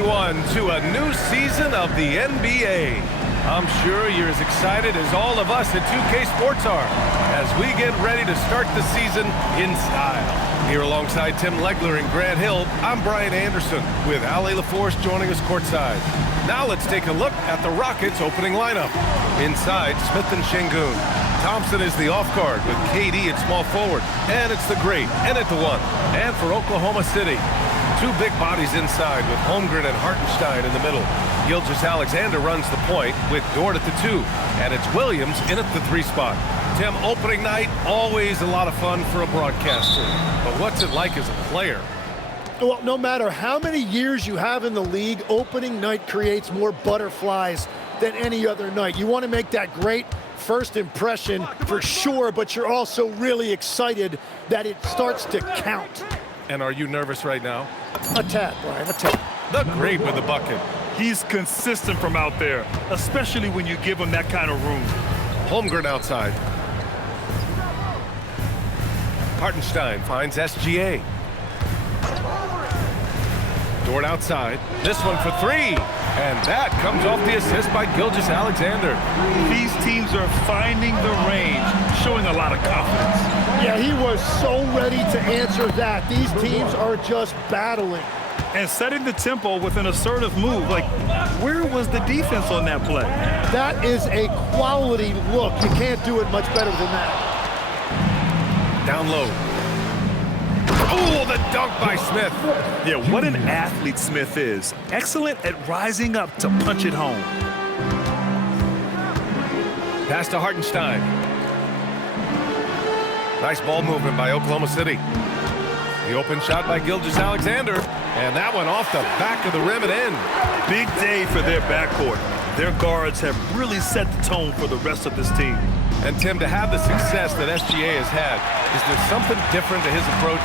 everyone, to a new season of the NBA. I'm sure you're as excited as all of us at 2K Sports are as we get ready to start the season in style. Here alongside Tim Legler and Grant Hill, I'm Brian Anderson with Ali LaForce joining us courtside. Now let's take a look at the Rockets' opening lineup. Inside, Smith and Şengün. Thompson is the off guard with KD at small forward. And it's the great and at the one. And for Oklahoma City, two big bodies inside with Holmgren and Hartenstein in the middle. Gilgeous-Alexander runs the point with Dort at the 2. And it's Williams in at the 3 spot. Tim, opening night, always a lot of fun for a broadcaster. But what's it like as a player? Well, no matter how many years you have in the league, opening night creates more butterflies than any other night. You want to make that great first impression for sure, but you're also really excited that it starts to count. And are you nervous right now? A tad, Brian, a tad. The great with the bucket. He's consistent from out there, especially when you give him that kind of room. Holmgren outside. Hartenstein finds SGA. Dort outside. This one for 3. And that comes off the assist by Gilgeous-Alexander. These teams are finding the range, showing a lot of confidence. Yeah, he was so ready to answer that. These teams are just battling. And setting the tempo with an assertive move. Like, where was the defense on that play? That is a quality look. You can't do it much better than that. Down low. Oh, the dunk by Smith. Yeah, what an athlete Smith is. Excellent at rising up to punch it home. Pass to Hartenstein. Nice ball movement by Oklahoma City. The open shot by Gilgeous-Alexander. And that one off the back of the rim and in. Big day for their backcourt. Their guards have really set the tone for the rest of this team. And Tim, to have the success that SGA has had, is there something different to his approach?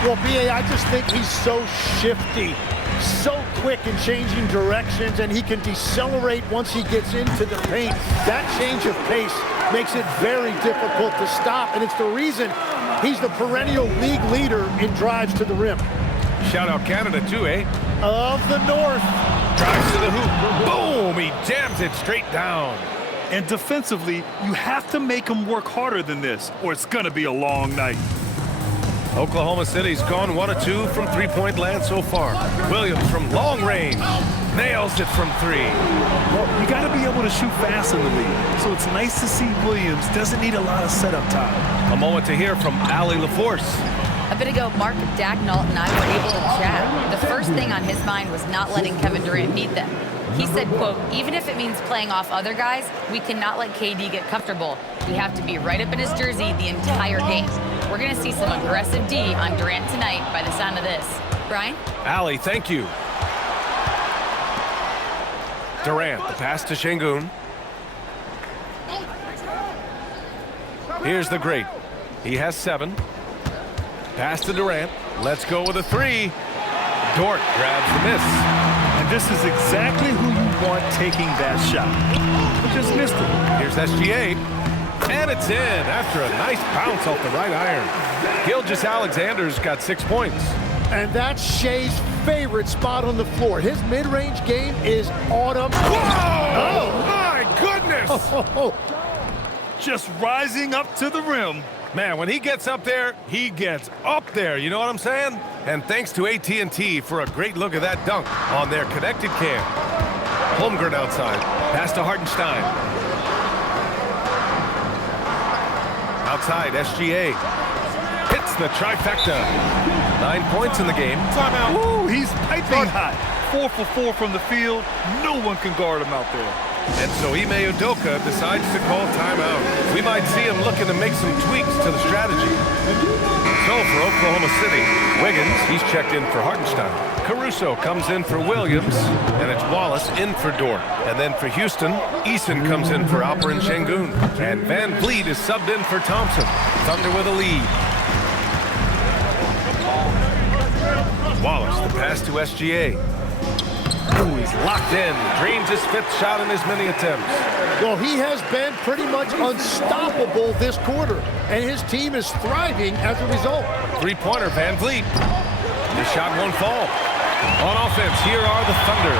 Well, B.A., I just think he's so shifty, so quick in changing directions, and he can decelerate once he gets into the paint. That change of pace makes it very difficult to stop, and it's the reason he's the perennial league leader in drives to the rim. Shout out Canada too, eh? Of the North. Drives to the hoop. Boom! He jams it straight down. And defensively, you have to make them work harder than this, or it's going to be a long night. Oklahoma City's gone 1 of 2 from three-point land so far. Williams from long range. Nails it from 3. Well, you got to be able to shoot fast in the league. So it's nice to see Williams doesn't need a lot of setup time. A moment to hear from Ali LaForce. A bit ago, Mark Dagnall and I were able to chat. The first thing on his mind was not letting Kevin Durant beat them. He said, quote, even if it means playing off other guys, we cannot let KD get comfortable. We have to be right up in his jersey the entire game. We're going to see some aggressive D on Durant tonight by the sound of this. Brian? Ali, thank you. Durant, the pass to Şengün. Here's the great. He has 7. Pass to Durant. Let's go with a 3. Dort grabs the miss. And this is exactly who you want taking that shot. But just missed it. Here's SGA. And it's in after a nice bounce off the right iron. Gilgeous-Alexander's got 6 points. And that's Shea's favorite spot on the floor. His mid-range game is autumn. Whoa! Oh, My goodness! Just rising up to the rim. Man, when he gets up there, he gets up there. You know what I'm saying? And thanks to AT&T for a great look at that dunk on their connected cam. Holmgren outside. Pass to Hartenstein. Outside, SGA. Hits the trifecta. 9 points in the game. Timeout. Ooh, he's piping hot. 4 for 4 from the field. No one can guard him out there. And so Ime Udoka decides to call timeout. We might see him looking to make some tweaks to the strategy. So for Oklahoma City, Wiggins, he's checked in for Hartenstein. Caruso comes in for Williams, and it's Wallace in for Dort. And then for Houston, Eason comes in for Alperen Şengün. And Van Vliet is subbed in for Thompson. Thunder with a lead. Wallace, the pass to SGA. Ooh, he's locked in. Drains his 5th shot in his many attempts. Well, he has been pretty much unstoppable this quarter, and his team is thriving as a result. 3-pointer, Van Vliet. His shot won't fall. On offense, here are the Thunder.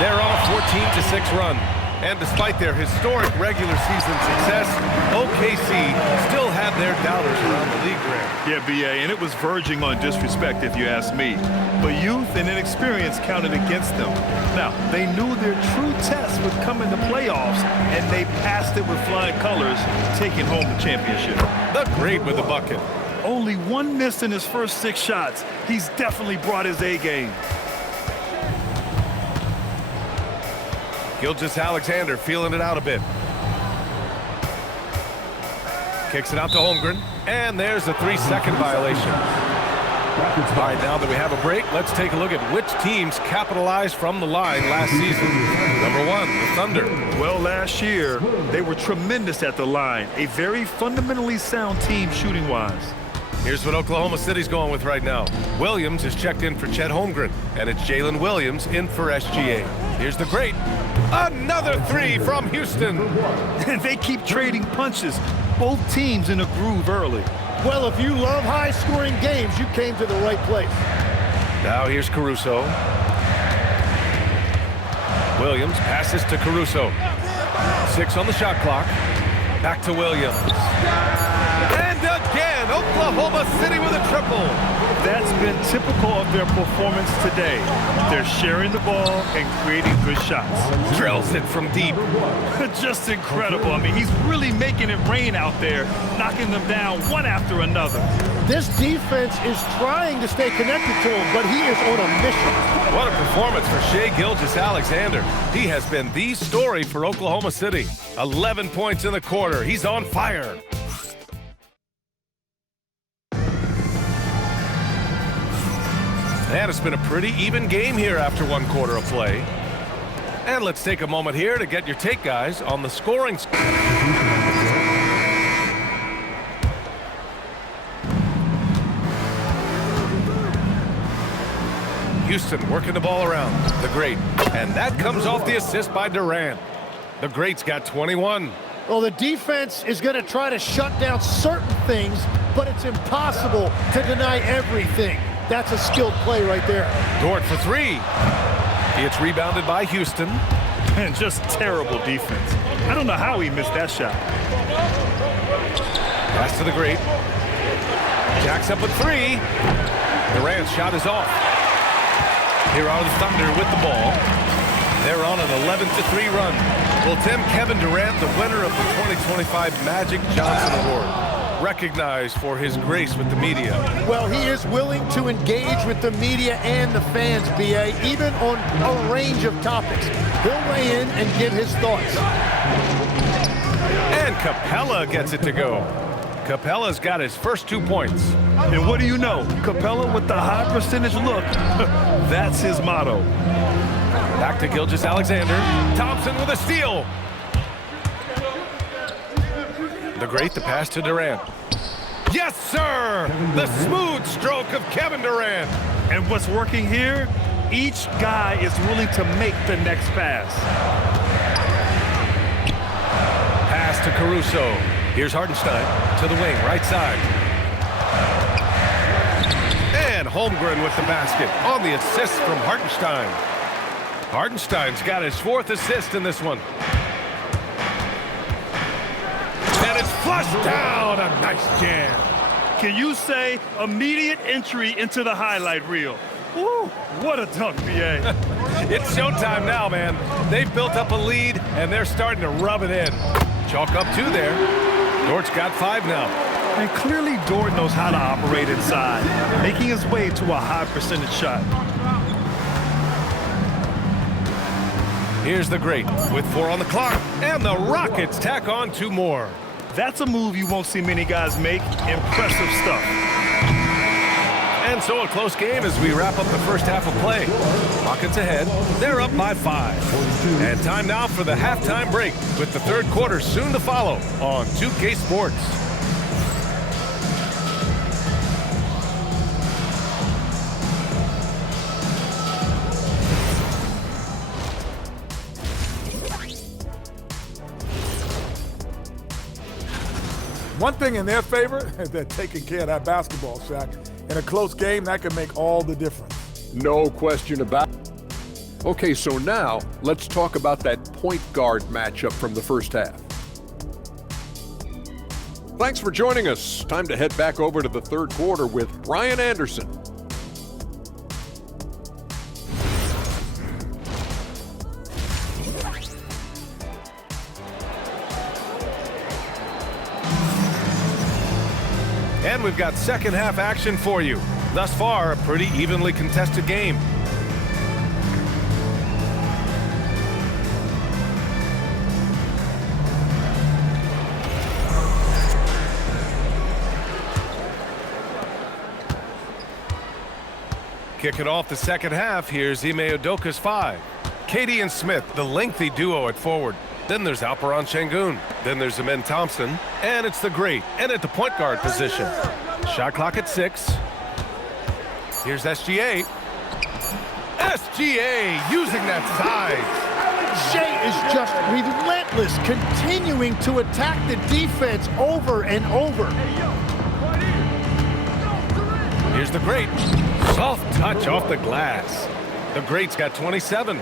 They're on a 14-6 run. And despite their historic regular season success, OKC still had their doubters around the league, Grant. Yeah, B.A., and it was verging on disrespect, if you ask me. But youth and inexperience counted against them. Now, they knew their true test would come in the playoffs, and they passed it with flying colors, taking home the championship. The Great with the bucket. Only one miss in his first 6 shots. He's definitely brought his A game. Gilgeous-Alexander feeling it out a bit. Kicks it out to Holmgren. And there's a 3-second violation. All right, now that we have a break, let's take a look at which teams capitalized from the line last season. Number 1, the Thunder. Well, last year, they were tremendous at the line. A very fundamentally sound team shooting-wise. Here's what Oklahoma City's going with right now. Williams is checked in for Chet Holmgren, and it's Jalen Williams in for SGA. Here's the Great. Another 3 from Houston. And they keep trading punches. Both teams in a groove early. Well, if you love high-scoring games, you came to the right place. Now here's Caruso. Williams passes to Caruso. 6 on the shot clock. Back to Williams. And again, Oklahoma City with a triple. That's been typical of their performance today. They're sharing the ball and creating good shots. Drills it from deep. Just incredible. I mean, he's really making it rain out there, knocking them down one after another. This defense is trying to stay connected to him, but he is on a mission. What a performance for Shai Gilgeous-Alexander. He has been the story for Oklahoma City. 11 points in the quarter. He's on fire. And it's been a pretty even game here after 1 quarter of play. And let's take a moment here to get your take, guys, on the scoring. Houston working the ball around. The Great. And that comes off the assist by Durant. The Great's got 21. Well, the defense is going to try to shut down certain things, but it's impossible to deny everything. That's a skilled play right there. Dort for 3. It's rebounded by Houston. And just terrible defense. I don't know how he missed that shot. Pass to the Great. Jacks up a 3. Durant's shot is off. Here are the Thunder with the ball. They're on an 11-3 run. Will Kevin Durant, the winner of the 2025 Magic Johnson Award, recognized for his grace with the media. Well, he is willing to engage with the media and the fans, B.A., even on a range of topics. He'll weigh in and give his thoughts. And Capella gets it to go. Capella's got his first 2 points. And what do you know? Capella with the high percentage look. That's his motto. Back to Gilgeous-Alexander. Thompson with a steal. The Great, the pass to Durant. Yes, sir! The smooth stroke of Kevin Durant. And what's working here? Each guy is willing to make the next pass. Pass to Caruso. Here's Hartenstein to the wing, right side. And Holmgren with the basket on the assist from Hartenstein. Hartenstein's got his 4th assist in this one. And it's flushed down. A nice jam. Can you say immediate entry into the highlight reel? Woo, what a dunk, B.A. It's showtime now, man. They've built up a lead, and they're starting to rub it in. Chalk up 2 there. Dort's got 5 now. And clearly Dort knows how to operate inside, making his way to a high percentage shot. Here's the Great with 4 on the clock, and the Rockets tack on 2 more. That's a move you won't see many guys make. Impressive stuff. And so a close game as we wrap up the first half of play. Rockets ahead. They're up by 5. And time now for the halftime break with the 3rd quarter soon to follow on 2K Sports. One thing in their favor is they're taking care of that basketball, Shaq. In a close game, that can make all the difference. No question about it. Okay, so now let's talk about that point guard matchup from the first half. Thanks for joining us. Time to head back over to the third quarter with Ryan Anderson. And we've got second half action for you. Thus far, a pretty evenly contested game. Kicking off the second half, here's Ime Udoka's 5. KD and Smith, the lengthy duo at forward. Then there's Alperon Şengün. Then there's Amen Thompson. And it's the great, and at the point guard position. Shot clock at 6. Here's SGA. SGA using that size. Shea is just relentless, continuing to attack the defense over and over. Here's the great. Soft touch off the glass. The great's got 27.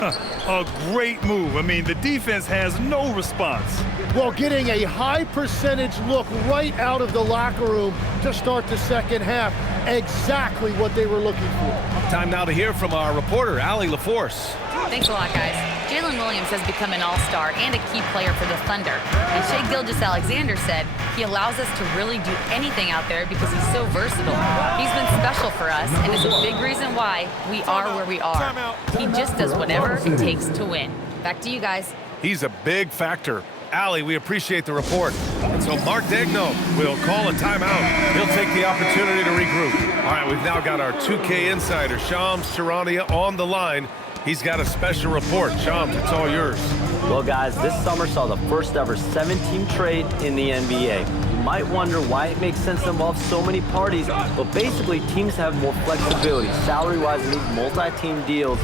A great move. I mean, the defense has no response. Well, getting a high percentage look right out of the locker room to start the second half. Exactly what they were looking for. Time now to hear from our reporter, Allie LaForce. Thanks a lot, guys. Jalen Williams has become an all-star and a key player for the Thunder. And Shai Gilgeous-Alexander said he allows us to really do anything out there because he's so versatile. He's been special for us and is a big reason why we are where we are. He just does whatever it takes to win. Back to you guys. He's a big factor. Allie, we appreciate the report. And so Mark Daigneault will call a timeout. He'll take the opportunity to regroup. All right, we've now got our 2K insider, Shams Charania, on the line. He's got a special report. Shams, it's all yours. Well, guys, this summer saw the first ever 7-team trade in the NBA. You might wonder why it makes sense to involve so many parties, but basically teams have more flexibility, salary-wise, in these multi-team deals.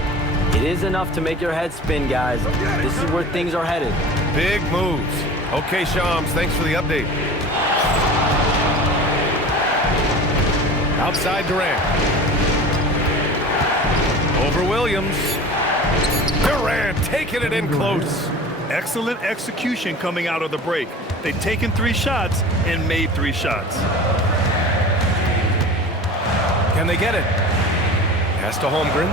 It is enough to make your head spin, guys. This is where things are headed. Big moves. Okay, Shams, thanks for the update. Outside Durant. Over Williams. Durant taking it in close. Excellent execution coming out of the break. They've taken 3 shots and made 3 shots. Can they get it? Pass to Holmgren.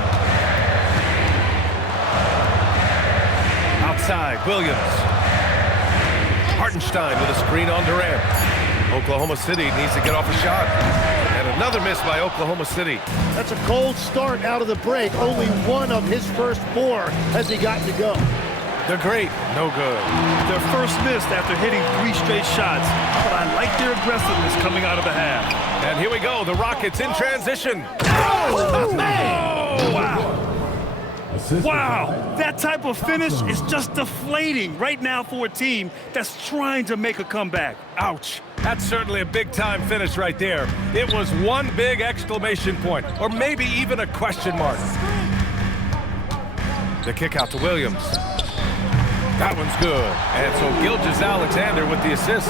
Outside, Williams. Hartenstein with a screen on Durant. Oklahoma City needs to get off a shot. And another miss by Oklahoma City. That's a cold start out of the break. Only one of his first 4 has he gotten to go. The great, no good. Their first missed after hitting 3 straight shots, but I like their aggressiveness coming out of the half. And here we go, the Rockets in transition. Oh, man! Wow! Wow, that type of finish is just deflating right now for a team that's trying to make a comeback. Ouch. That's certainly a big-time finish right there. It was one big exclamation point, or maybe even a question mark. The kick out to Williams. That one's good. And so Gilgeous-Alexander with the assist.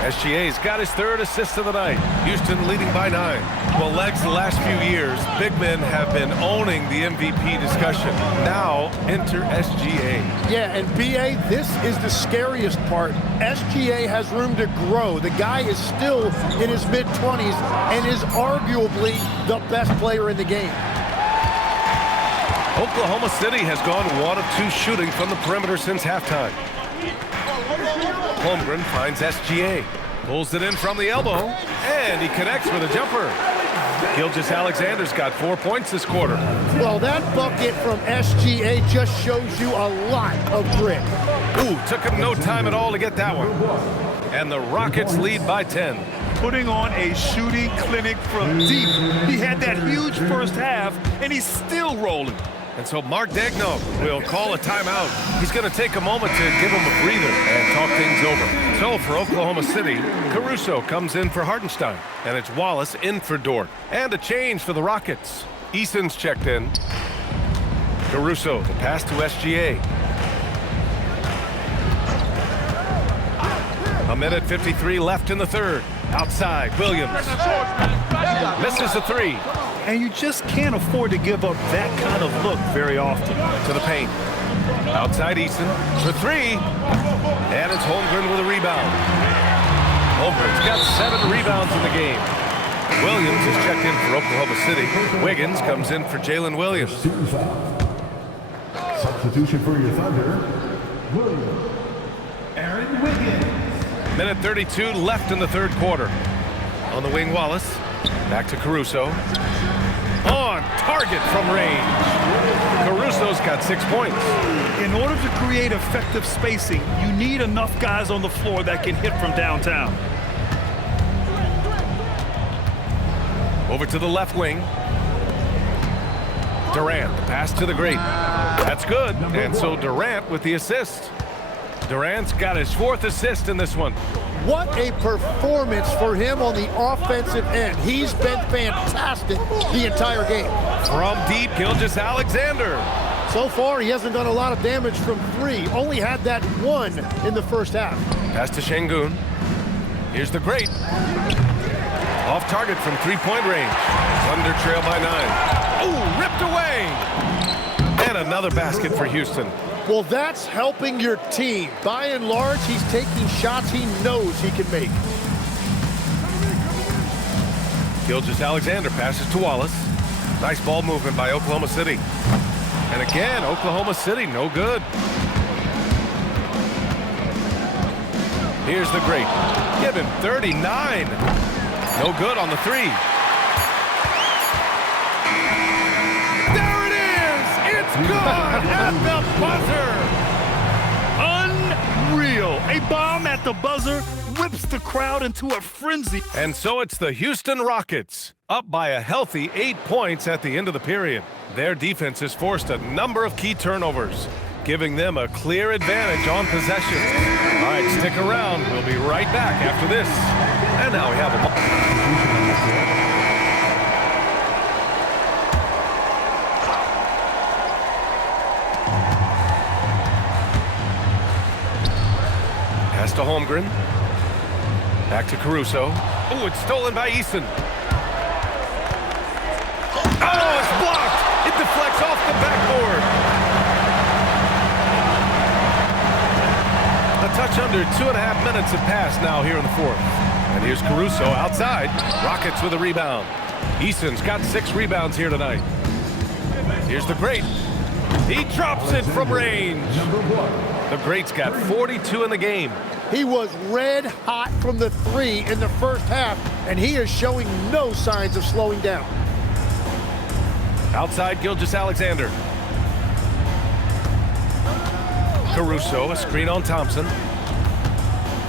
SGA's got his 3rd assist of the night. Houston leading by 9. Well, Legs, the last few years, big men have been owning the MVP discussion. Now, enter SGA. Yeah, and BA, this is the scariest part. SGA has room to grow. The guy is still in his mid-20s and is arguably the best player in the game. Oklahoma City has gone 1 of 2 shooting from the perimeter since halftime. Holmgren finds SGA. Pulls it in from the elbow, and he connects with a jumper. Gilgeous-Alexander's got 4 points this quarter. Well, that bucket from SGA just shows you a lot of grit. Ooh, took him no time at all to get that one. And the Rockets lead by 10. Putting on a shooting clinic from deep. He had that huge first half, and he's still rolling. And so Mark Daigneault will call a timeout. He's going to take a moment to give him a breather and talk things over. So for Oklahoma City, Caruso comes in for Hartenstein, and it's Wallace in for Dort. And a change for the Rockets. Eason's checked in. Caruso, the pass to SGA. A minute 53 left in the third. Outside, Williams. Misses the three. And you just can't afford to give up that kind of look very often. To the paint. Outside Eason for three. And it's Holmgren with a rebound. Holmgren's got 7 rebounds in the game. Williams is checked in for Oklahoma City. Wiggins comes in for Jalen Williams. Substitution for your Thunder, Williams. Aaron Wiggins. Minute 32 left in the third quarter. On the wing, Wallace. Back to Caruso. On target from range. Caruso's got 6 points. In order to create effective spacing, you need enough guys on the floor that can hit from downtown. Over to the left wing. Durant, the pass to the great. That's good. And so Durant with the assist. Durant's got his 4th assist in this one. What a performance for him on the offensive end. He's been fantastic the entire game. From deep, Gilgeous-Alexander. So far, he hasn't done a lot of damage from 3. Only had that 1 in the first half. Pass to Şengün. Here's the great. Off target from 3-point range. Thunder trail by 9. Oh, ripped away. And another basket for Houston. Well, that's helping your team. By and large, he's taking shots he knows he can make. Gilgeous-Alexander passes to Wallace. Nice ball movement by Oklahoma City. And again, Oklahoma City, no good. Here's the great. Give him 39. No good on the 3. There it is! It's good at the buzzer! Unreal. A bomb at the buzzer whips the crowd into a frenzy. And so it's the Houston Rockets, up by a healthy 8 points at the end of the period. Their defense has forced a number of key turnovers, giving them a clear advantage on possessions. All right, stick around. We'll be right back after this. And now we have a... Pass to Holmgren. Back to Caruso. Oh, it's stolen by Eason. Oh, it's blocked. It deflects off the backboard. A touch under 2.5 minutes have passed now here in the 4th. And here's Caruso outside. Rockets with a rebound. Eason's got 6 rebounds here tonight. Here's the great. He drops it from range. The great's got 42 in the game. He was red hot from the 3 in the first half, and he is showing no signs of slowing down. Outside Gilgeous-Alexander. Caruso, a screen on Thompson.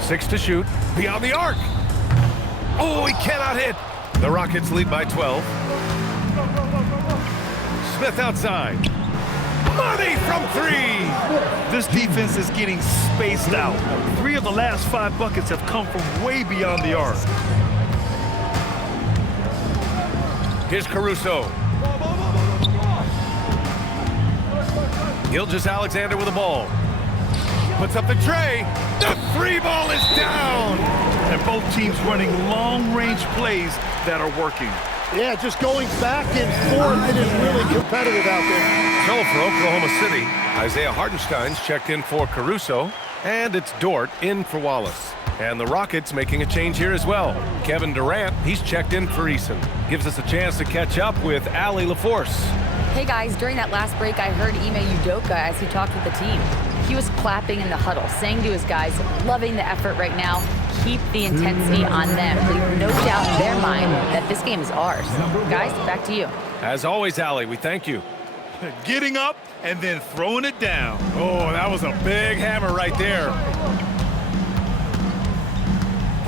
6 to shoot. Beyond the arc. Oh, he cannot hit. The Rockets lead by 12. Smith outside. Money from 3. This defense is getting spaced out. 3 of the last 5 buckets have come from way beyond the arc. Here's Caruso. Gilgeous-Alexander with the ball. Puts up the tray. The 3 ball is down. And both teams running long-range plays that are working. Yeah, just going back and forth. It is really competitive out there. So for Oklahoma City, Isaiah Hartenstein's checked in for Caruso, and it's Dort in for Wallace. And the Rockets making a change here as well. Kevin Durant, he's checked in for Eason. Gives us a chance to catch up with Allie LaForce. Hey guys, during that last break, I heard Ime Udoka as he talked with the team. He was clapping in the huddle, saying to his guys, loving the effort right now. Keep the intensity on them. Leave no doubt in their mind that this game is ours. Guys, back to you. As always, Allie, we thank you. Getting up and then throwing it down. Oh, that was a big hammer right there.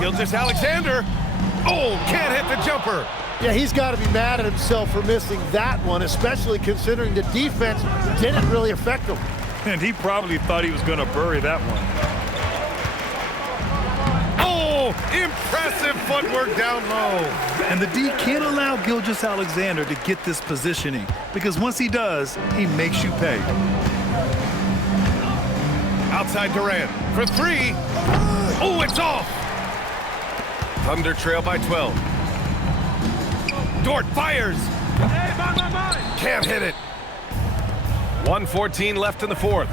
Gilgeous-Alexander. Oh, can't hit the jumper. Yeah, he's got to be mad at himself for missing that one, especially considering the defense didn't really affect him. And he probably thought he was going to bury that one. Oh, impressive footwork down low. And the D can't allow Gilgeous-Alexander to get this positioning, because once he does, he makes you pay. Outside Durant for 3. Oh, it's off. Thunder trail by 12. Dort fires. Can't hit it. 1:14 left in the fourth.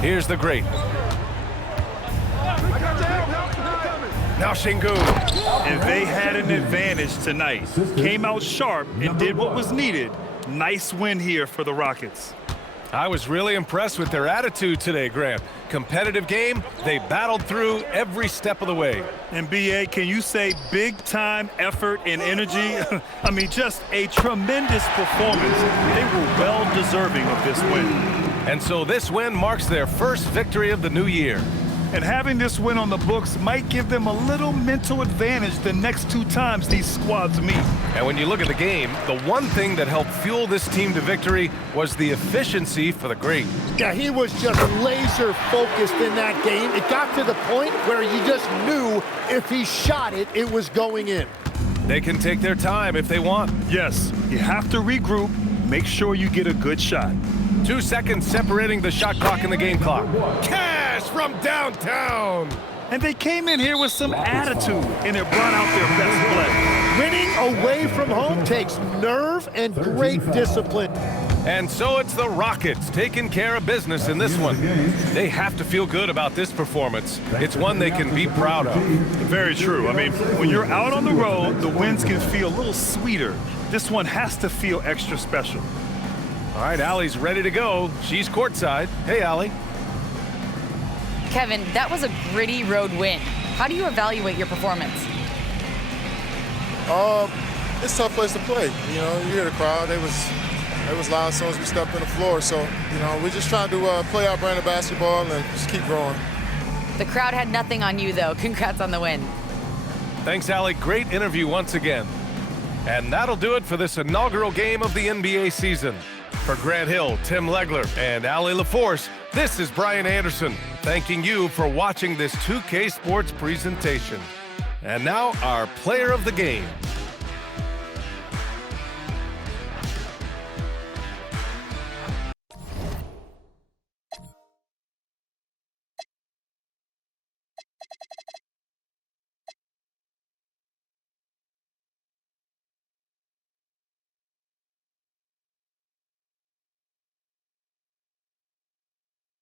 Here's the great. Now Şengün. And they had an advantage tonight. Came out sharp and did what was needed. Nice win here for the Rockets. I was really impressed with their attitude today, Grant. Competitive game, they battled through every step of the way. And BA, can you say big time effort and energy? I mean, just a tremendous performance. They were well deserving of this win. And so this win marks their first victory of the new year. And having this win on the books might give them a little mental advantage the next 2 times these squads meet. And when you look at the game, the one thing that helped fuel this team to victory was the efficiency for the great. Yeah, he was just laser focused in that game. It got to the point where you just knew if he shot it, it was going in. They can take their time if they want. Yes, you have to regroup, make sure you get a good shot. 2 seconds separating the shot clock and the game clock. Cash from downtown. And they came in here with some attitude, and it brought out their best play. Winning away from home takes nerve and great discipline. And so it's the Rockets taking care of business in this one. They have to feel good about this performance. It's one they can be proud of. Very true. I mean, when you're out on the road, the wins can feel a little sweeter. This one has to feel extra special. All right, Allie's ready to go. She's courtside. Hey, Allie. Kevin, that was a gritty road win. How do you evaluate your performance? It's a tough place to play. You know, you hear the crowd. It was loud as soon as we stepped on the floor. So, you know, we're just trying to play our brand of basketball and just keep growing. The crowd had nothing on you, though. Congrats on the win. Thanks, Allie. Great interview once again. And that'll do it for this inaugural game of the NBA season. For Grant Hill, Tim Legler, and Allie LaForce, this is Brian Anderson, thanking you for watching this 2K Sports presentation. And now, our player of the game.